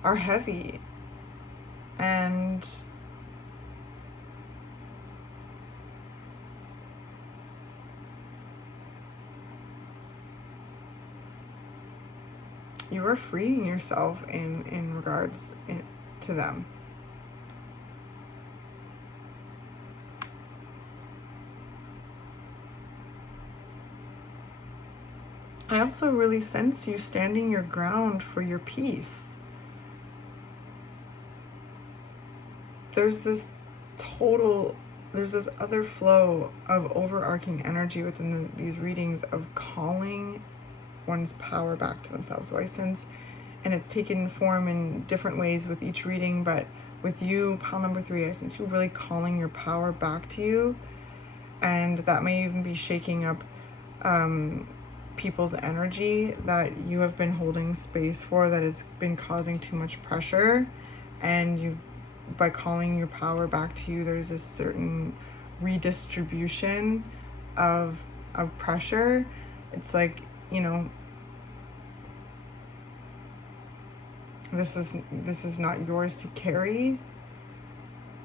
are heavy, and you are freeing yourself in regards to them. I also really sense you standing your ground for your peace. There's this other flow of overarching energy within these readings of calling one's power back to themselves. So I sense, and it's taken form in different ways with each reading, but with you, pile number 3, I sense you really calling your power back to you. And that may even be shaking up people's energy that you have been holding space for, that has been causing too much pressure. And by calling your power back to you, there's a certain redistribution of pressure. It's like, you know, this is not yours to carry.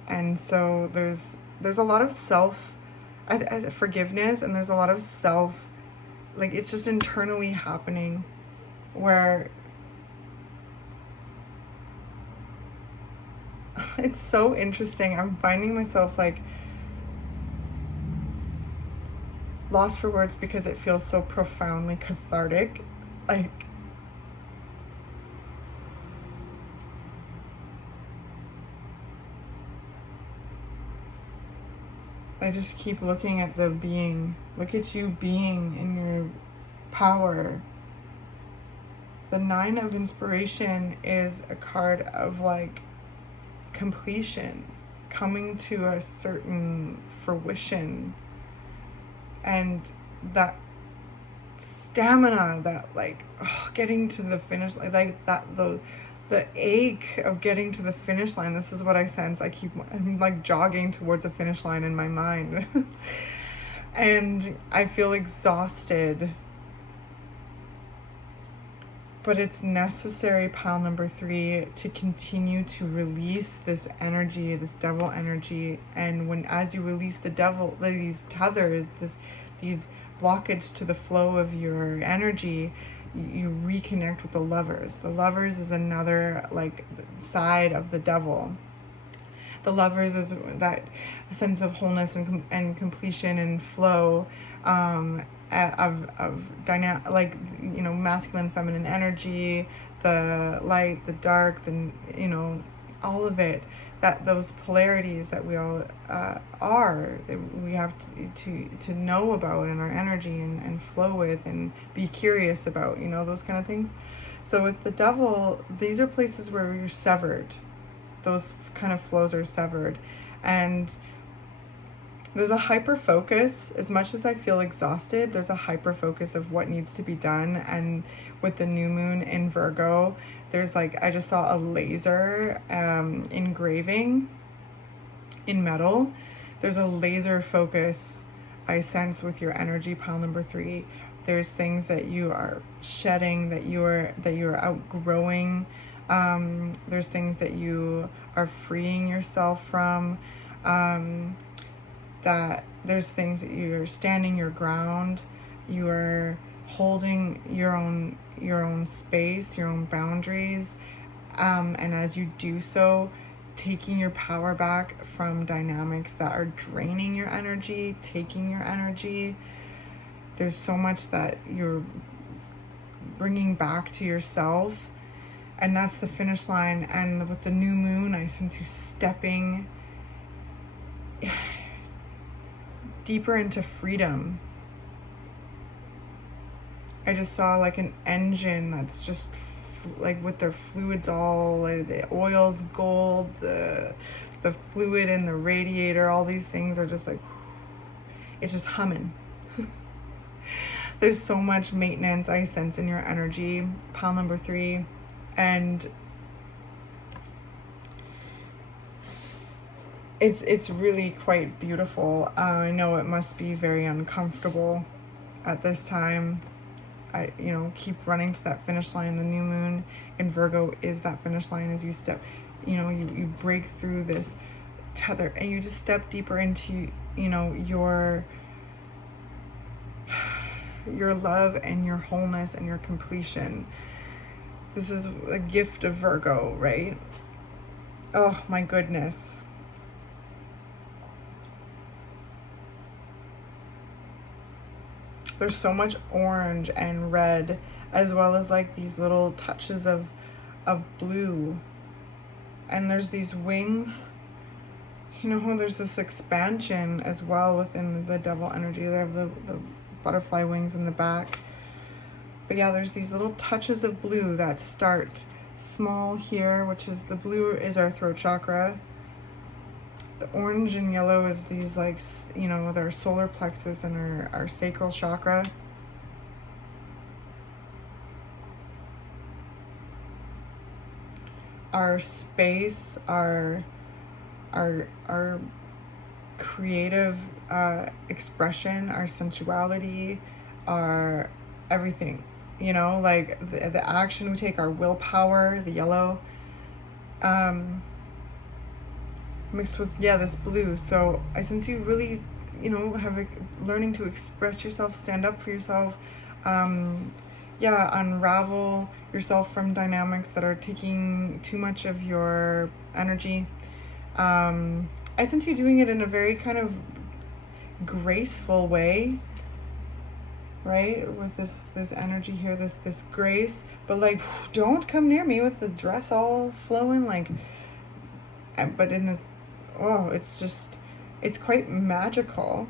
And so there's a lot of self forgiveness, and there's a lot of self, like, it's just internally happening, where it's so interesting. I'm finding myself like lost for words because it feels so profoundly cathartic. Like, I just keep looking at the being. Look at you being in your power. The 9 of Inspiration is a card of like completion, coming to a certain fruition, and that stamina, that like getting to the finish, like that the ache of getting to the finish line. This is what I sense. I'm like jogging towards a finish line in my mind. And I feel exhausted, but it's necessary, pile number 3, to continue to release this energy, this devil energy. And as you release the devil, these tethers, these blockage to the flow of your energy, you reconnect with the Lovers. The Lovers is another like side of the devil. The Lovers is that sense of wholeness and completion and flow, of dynamic, like, you know, masculine, feminine energy, the light, the dark, all of it. That those polarities that we all are, that we have to know about in our energy and flow with and be curious about, you know, those kind of things. So with the devil, these are places where you're severed. Those kind of flows are severed. And there's a hyper focus. As much as I feel exhausted, there's a hyper focus of what needs to be done. And with the new moon in Virgo, there's like, I just saw a laser engraving in metal. There's a laser focus I sense with your energy, pile number 3. There's things that you are shedding, that you are outgrowing. There's things that you are freeing yourself from. That there's things that you're standing your ground. You are holding your own space, your own boundaries, and as you do so, taking your power back from dynamics that are draining your energy, taking your energy. There's so much that you're bringing back to yourself, and that's the finish line. And with the new moon, I sense you stepping deeper into freedom. I just saw like an engine that's just like with their fluids all, like the oil's gold, the fluid in the radiator, all these things are just like, it's just humming. There's so much maintenance I sense in your energy, pile number 3. And it's really quite beautiful. I know it must be very uncomfortable at this time. I keep running to that finish line. The new moon in Virgo is that finish line. As you step, you break through this tether and you just step deeper into, your love and your wholeness and your completion. This is a gift of Virgo, right? Oh my goodness. There's so much orange and red, as well as like these little touches of blue. And there's these wings. You know, there's this expansion as well within the devil energy. They have the butterfly wings in the back. But yeah, there's these little touches of blue that start small here, which is the blue is our throat chakra. The orange and yellow is these, like, you know, with our solar plexus and our sacral chakra. Our space, our creative expression, our sensuality, our everything, you know, like the action we take, our willpower, the yellow, mixed with, yeah, this blue. So I sense you really, you know, have learning to express yourself, stand up for yourself, yeah, unravel yourself from dynamics that are taking too much of your energy. I sense you doing it in a very kind of graceful way, right? With this energy here, this grace, but like, don't come near me with the dress all flowing, like, but in this, oh, it's just, it's quite magical.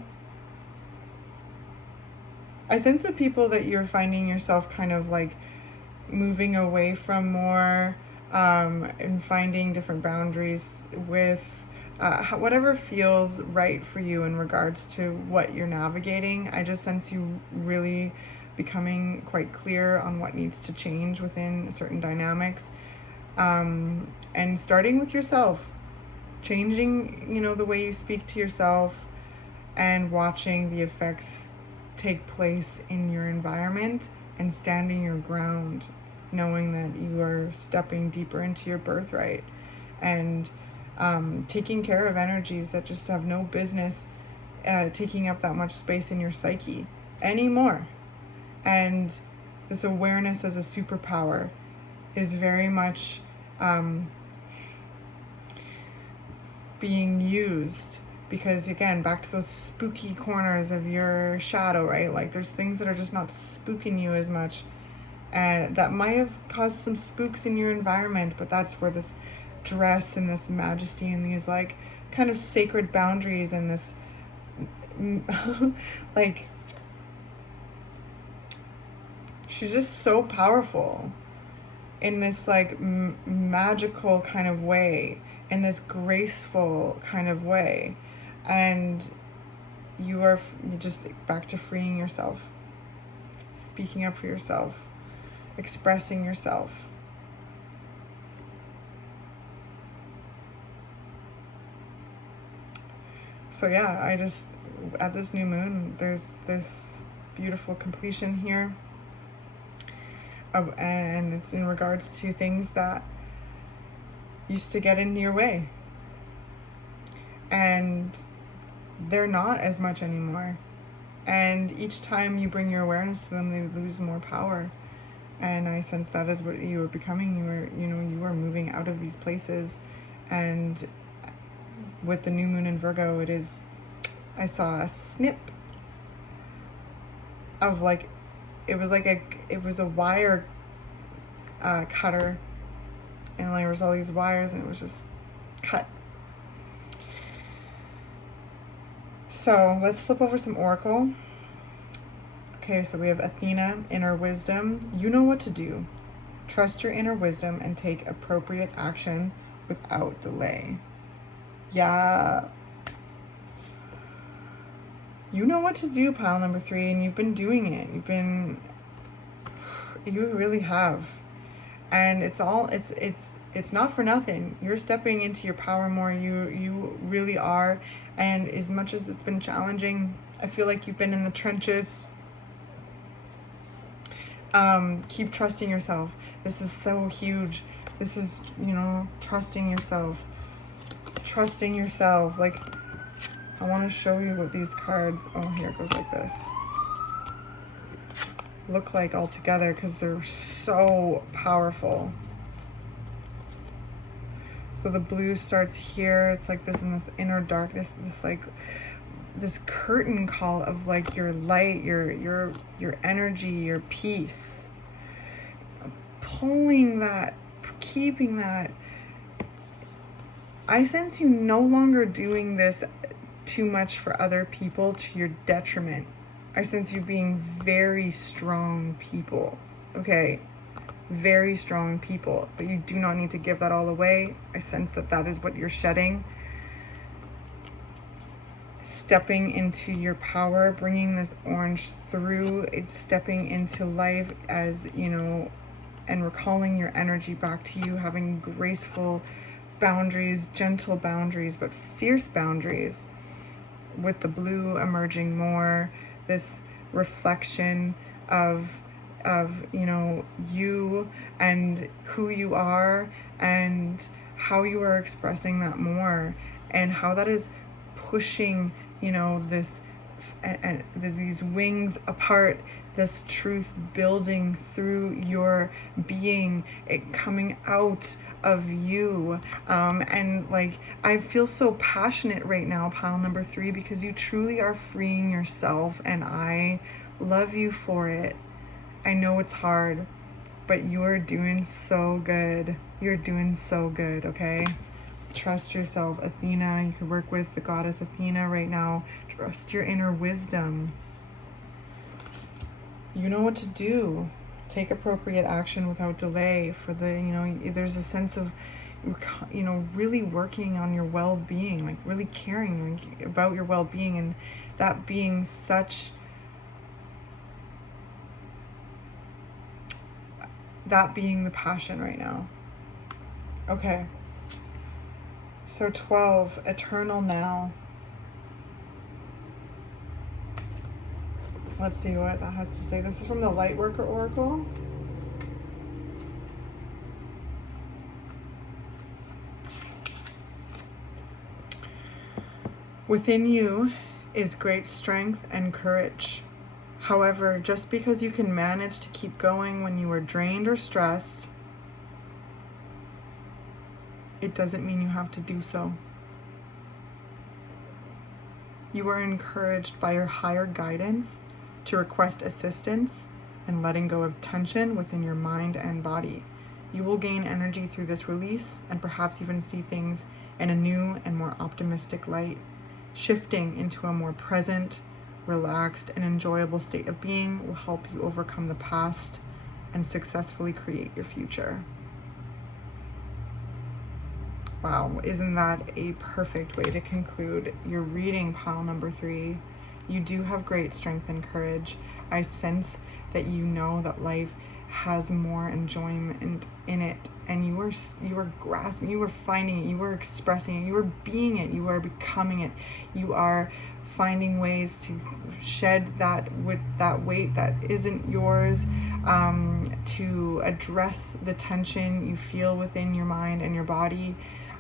I sense the people that you're finding yourself kind of like moving away from more, and finding different boundaries with, whatever feels right for you in regards to what you're navigating. I just sense you really becoming quite clear on what needs to change within certain dynamics, and starting with yourself, changing, you know, the way you speak to yourself, and watching the effects take place in your environment, and standing your ground, knowing that you are stepping deeper into your birthright, and taking care of energies that just have no business taking up that much space in your psyche anymore. And this awareness as a superpower is very much being used, because again, back to those spooky corners of your shadow, right? Like there's things that are just not spooking you as much, and that might have caused some spooks in your environment, but that's where this dress and this majesty and these like kind of sacred boundaries and this like, she's just so powerful in this like magical kind of way, in this graceful kind of way, and you're just back to freeing yourself, speaking up for yourself, expressing yourself. So yeah, I just, at this new moon, there's this beautiful completion here, and it's in regards to things that used to get in your way, and they're not as much anymore. And each time you bring your awareness to them, they lose more power. And I sense that is what you were becoming. You were moving out of these places. And with the new moon in Virgo, I saw a snip of like, it was a wire cutter, and there was all these wires, and it was just cut. So let's flip over some oracle. Okay, so we have Athena, inner wisdom. You know what to do. Trust your inner wisdom and take appropriate action without delay. Yeah. You know what to do, pile number 3, and you've been doing it. You really have. And it's not for nothing. You're stepping into your power more. You really are. And as much as it's been challenging, I feel like you've been in the trenches. Keep trusting yourself. This is so huge. This is, trusting yourself. Trusting yourself. Like, I want to show you what these cards, oh, here it goes like this, look like all together, because they're so powerful. So the blue starts here. It's like this in this inner darkness, this like this curtain call of like your light, your energy, your peace, pulling that, keeping that. I sense you no longer doing this too much for other people to your detriment. I sense you being very strong people, okay? Very strong people, but you do not need to give that all away. I sense that that is what you're shedding. Stepping into your power, bringing this orange through, it's stepping into life as, you know, and recalling your energy back to you, having graceful boundaries, gentle boundaries, but fierce boundaries, with the blue emerging more, this reflection of you know, you and who you are and how you are expressing that more, and how that is pushing, you know, this and these wings apart, this truth building through your being, it coming out of you. And like, I feel so passionate right now, pile number 3, because you truly are freeing yourself, and I love you for it. I know it's hard, but you are doing so good. You're doing so good, okay? Trust yourself. Athena, you can work with the goddess Athena right now. Trust your inner wisdom. You know what to do. Take appropriate action without delay. For the, you know, there's a sense of, you know, really working on your well-being, like really caring about your well-being, and that being such, that being the passion right now. Okay. So 12, eternal now. Let's see what that has to say. This is from the Lightworker Oracle. Within you is great strength and courage. However, just because you can manage to keep going when you are drained or stressed, it doesn't mean you have to do so. You are encouraged by your higher guidance to request assistance and letting go of tension within your mind and body. You will gain energy through this release and perhaps even see things in a new and more optimistic light. Shifting into a more present, relaxed, and enjoyable state of being will help you overcome the past and successfully create your future. Wow, isn't that a perfect way to conclude your reading, pile number 3? You do have great strength and courage. I sense that you know that life has more enjoyment in it, and you are grasping, you are finding it, you are expressing it, you are being it, you are becoming it. You are finding ways to shed that weight that isn't yours, to address the tension you feel within your mind and your body,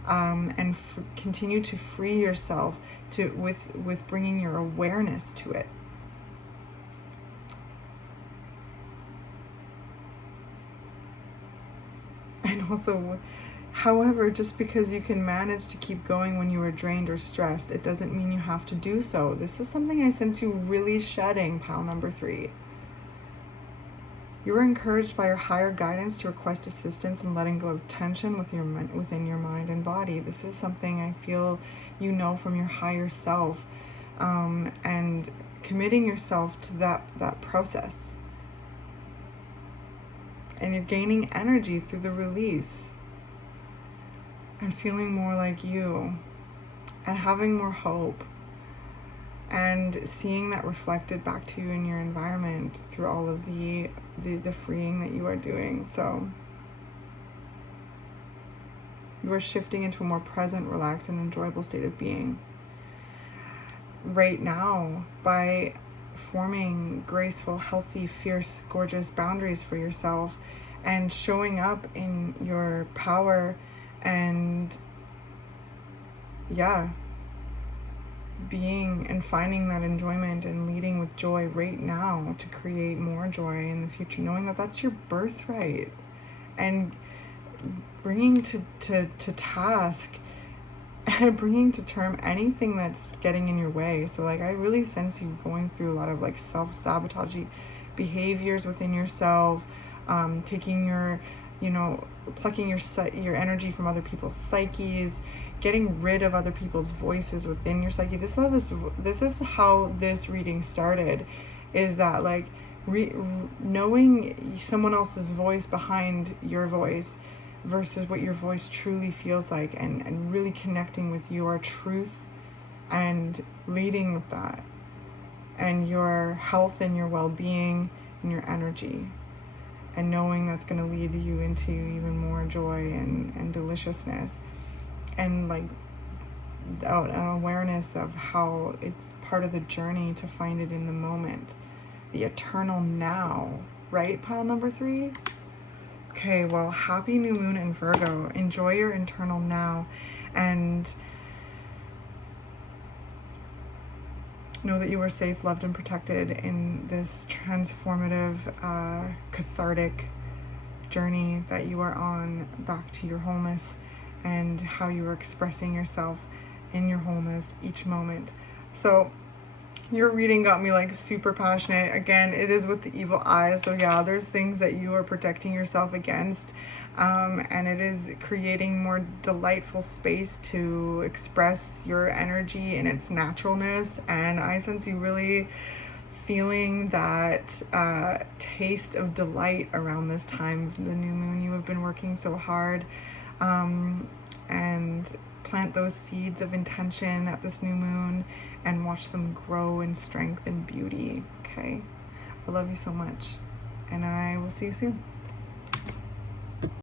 and continue to free yourself with bringing your awareness to it. And also, however, just because you can manage to keep going when you are drained or stressed, it doesn't mean you have to do so. This is something I sense you really shedding, pile number 3. You are encouraged by your higher guidance to request assistance and letting go of tension within your mind and body. This is something I feel you know from your higher self, and committing yourself to that process. And you're gaining energy through the release and feeling more like you and having more hope and seeing that reflected back to you in your environment through all of the freeing that you are doing. So you are shifting into a more present, relaxed, and enjoyable state of being right now by forming graceful, healthy, fierce, gorgeous boundaries for yourself and showing up in your power, and being and finding that enjoyment and leading with joy right now to create more joy in the future, knowing that that's your birthright, and bringing to task bringing to term anything that's getting in your way. So like I really sense you going through a lot of like self-sabotage behaviors within yourself, taking your, you know, plucking your energy from other people's psyches, getting rid of other people's voices within your psyche. This is how this reading started, is that like knowing someone else's voice behind your voice versus what your voice truly feels like, and really connecting with your truth and leading with that, and your health and your well-being and your energy, and knowing that's going to lead you into even more joy and deliciousness, and like awareness of how it's part of the journey to find it in the moment, the eternal now, right? Pile number 3. Okay, well, happy new moon in Virgo. Enjoy your internal now, and know that you are safe, loved, and protected in this transformative, cathartic journey that you are on back to your wholeness, and how you are expressing yourself in your wholeness each moment. So your reading got me like super passionate. Again, it is with the evil eye. So yeah, there's things that you are protecting yourself against. And it is creating more delightful space to express your energy in its naturalness. And I sense you really feeling that taste of delight around this time of the new moon. You have been working so hard, and plant those seeds of intention at this new moon and watch them grow in strength and beauty. Okay, I love you so much, and I will see you soon.